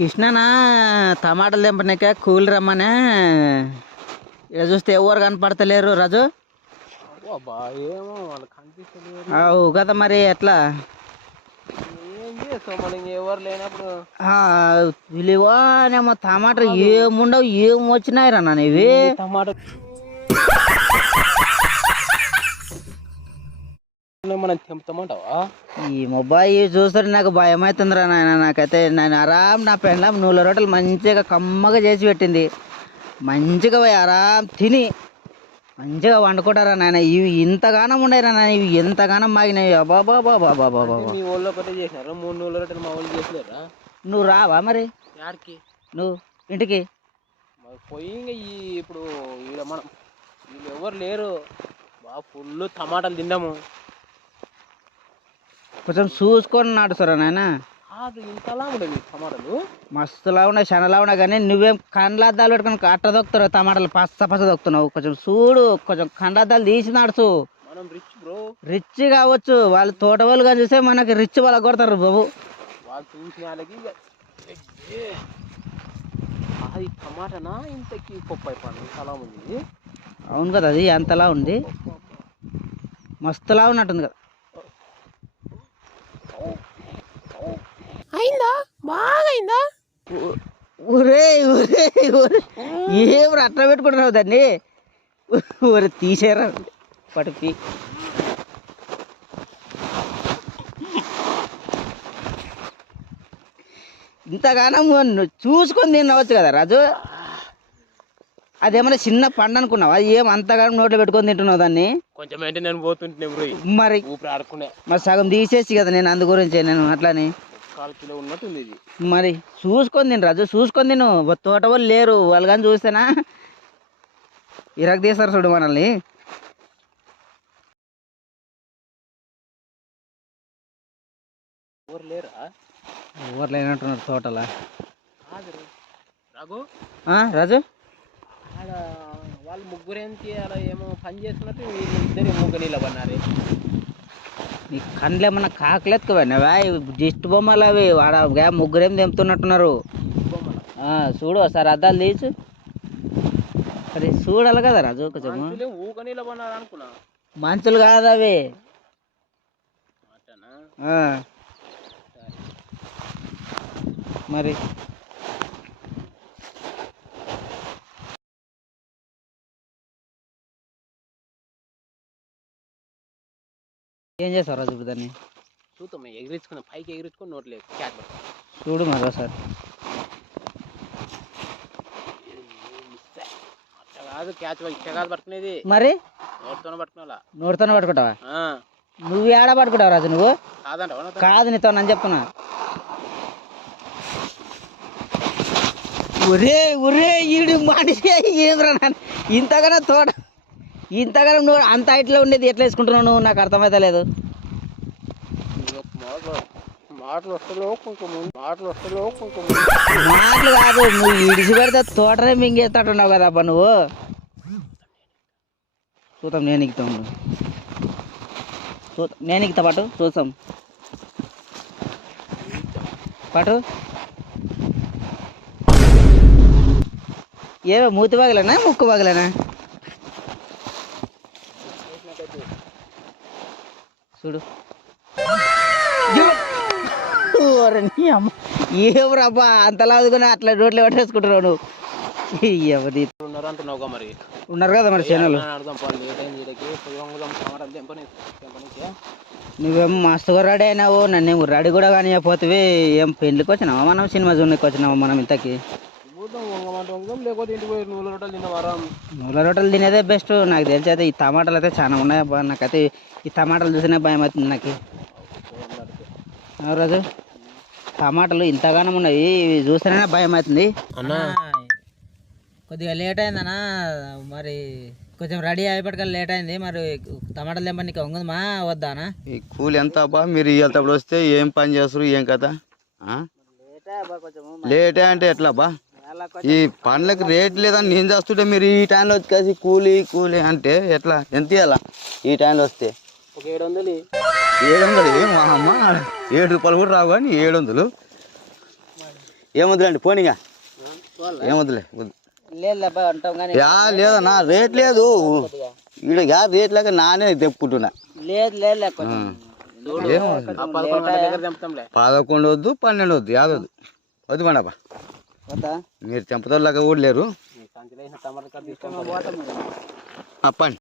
కృష్ణనా టమాటాలు తెంపనికే కూలి రమ్మనే ఇక చూస్తే ఎవరు కనపడతలేరు రాజు. అవు కదా మరి ఎట్లా ఎవరు లేనప్పుడు విలువనేమో టమాటాలు ఏముండవు ఏం వచ్చినాయి రా ఇవి టమాటా మనం తెంపుతామంటావా? ఈ మొబైల్ చూస్తుంటే నాకు భయం అవుతుందిరా నాయన. నాకైతే నేను ఆరాం నా పెండ్లాం నూనె రొట్టెలు మంచిగా కమ్మగా చేసి పెట్టింది. మంచిగా పోయి ఆరాం తిని మంచిగా వండుకుంటారా నాయన. ఇవి ఇంతగానం ఉండేరా నాయన, ఇవి ఎంతగానం మాగినాయి. బాబా మీ ఊళ్ళో ఒకటే చేసినారు, 3 నూనె రొట్టెలు మా వాళ్ళు చేసలేరా? నువ్వు రావా మరి యాడికి? నువ్వు ఇంటికి పోయి ఇప్పుడు మనం వీళ్ళు ఎవరు లేరు, బాగా ఫుల్ టమాటాలు తిన్నాము. కొంచెం చూసుకొని నాటుతారా నాయన. ఇంతలా ఉండేవి టమాటాలు, మస్తులా ఉన్నాయి, శనలా ఉన్నాయి. కానీ నువ్వేం కండ్లద్దాలు పెట్టుకుని అట్ట దొక్కుతారు టమాటాలు, పచ్చ దొక్కుతున్నావు. కొంచెం చూడు, కొంచెం కండ్లద్దాలు తీసి నాడుచు. మనం రిచ్ బ్రో, రిచ్ కావచ్చు. వాళ్ళు తోట వాళ్ళుగా చూస్తే మనకి రిచ్ వాళ్ళ కొడతారు బాబు. వాళ్ళు చూసిన వాళ్ళకి అది టమాటానా ఇంతకి పొప్పాయి పండు ఇంతలా ఉంది. అవును కదా, అది అంతలా ఉంది, మస్తులా ఉన్నట్టుంది కదా. అయిందా? బాగా అయిందా? ఊరే ఊరే ఊరే ఏం అట్లా పెట్టుకుంటున్నావు దాన్ని? ఊరే తీసేరా పట్టుకి. ఇంతగానం చూసుకొని తినవచ్చు కదా రాజు. అదేమన్నా చిన్న పండు అనుకున్నావా? ఏం అంతగానం నోట్లో పెట్టుకొని తింటున్నావు దాన్ని? కొంచెం అంటే నేను పోతుంటే మరి ఊపిరి ఆడుకునే మరి సగం తీసేసి కదా. నేను అందు గురించి నేను అట్లానే 1/4 కిలో ఉన్నట్టుంది ఇది. మరి చూసుకొని తిను రాజు, చూసుకొని తిను. తోట వాళ్ళు లేరు, వాళ్ళు కానీ చూస్తేనా ఇరగ తీస్తారు చూడు మనల్ని. ఎవరు లేరా? ఎవరు లేనట్టున్నారు తోటలా. రాఘు రాజు వాళ్ళు ముగ్గురేంటి అలా ఏమో పని చేస్తున్నట్టు వీళ్ళు ఇద్దరు ముగ్గురు నిలబడినారు. నీ కండ్లు ఏమన్నా కాకలేదుకోవా? జిస్ట్ బొమ్మలు అవి వాడ ముగ్గురేం తెంపుతున్నట్టున్నారు. చూడు ఒకసారి అద్దాలు తీసు. అది చూడాలి కదా రాజు. కొంచెం ఊక నిలబడినారు అనుకున్నా. మంచులు కాదు అవి. మరి ఏం చేస్తావు రాజు ఇప్పుడు దాన్ని? చూద్దాం, ఎగిరించుకున్నా పైకి ఎగిరించుకొని నోట్లేదు క్యాచ్ చూడు మరి ఒకసారి. కాదు క్యాచ్ కాదు పట్టుకునేది, మరి నోటితోనే పట్టుకున్నా. నోటితోనే పట్టుకుంటావా? నువ్వు ఏడా పట్టుకుంటావు రాజు? నువ్వు కాదంట కాదు, నీతో నన్ను చెప్తున్నా. ఒరే ఒరే ఈడు మనిషి ఏమిరా నాన్న, ఇంతగానో తోట ఇంతగానో నువ్వు అంత హైట్లో ఉండేది ఎట్లా వేసుకుంటున్నావు నువ్వు? నాకు అర్థమైతే లేదు. మాటలు కాదు, నువ్వు ఇడిచి పెడితే తోటనే మింగేస్తాడున్నావు కదా అబ్బా నువ్వు. చూద్దాం, నేను ఎక్కుతాం, నేను ఎక్కుతా పాటు చూస్తాం. పాటు ఏవో మూతి పగలేనా ముక్కు పగలేనా? చూడు అమ్మ ఏమరాబ్బా అంతలా అట్లా రోడ్లు పట్టేసుకుంటున్నావు నువ్వు. మరి ఉన్నారు కదా మరి చేనులు. నువ్వేమో మస్తుగా రెడీ అయినావు, నన్నేమో రెడీ కూడా కానీ పోతే ఏం పెళ్ళికి వచ్చినావా మనం? సినిమా చూడడానికి వచ్చినావా మనం ఇంతకి? నూనె రొట్టెలు తినేదే బెస్ట్ నాకు తెలిసి. అయితే ఈ టమాటాలు అయితే చాలా ఉన్నాయి అబ్బా. నాకైతే ఈ టమాటాలు చూసినా భయం అవుతుంది నాకు. రాజు టమాటాలు ఇంతగానం ఉన్నాయి, ఇవి చూస్తేనే భయం అవుతుంది. కొద్దిగా లేట్ అయిందన్నా, మరి కొంచెం రెడీ అయిపోయి లేట్ అయింది. మరి టమాటాలు తెంప నీకు ఉంగదమా వద్దానా? ఈ కూలి ఎంత అబ్బా? మీరు ఇవాళప్పుడు వస్తే ఏం పని చేస్తారు ఏం కదా? లేటే అంటే ఎట్లా అబ్బా? ఈ పండ్లకి రేట్ లేదని నేను చేస్తుంటే మీరు ఈ టైంలో వచ్చి కూలి కూలి అంటే ఎట్లా? ఎంత ఇవ్వాలా ఈ టైంలో వస్తే? 700. 700 మా అమ్మ 7 రూపాయలు కూడా రావు కానీ 700. ఏమొద్దులేండి పోనీగా ఏమొద్దులే లేదు అబ్బాయి అంటాం కానీ యా లేదన్నా రేట్ లేదు ఈడ యా రేట్ లేక నానే తెప్పుకుంటున్నా లేదు లేదు ఏమో 11 వద్దు 12 వద్దు యాదొద్దు వద్దు పండప్ప మీరు చెంపతోళ్ళగా కూడా లేరు టమాటా పండి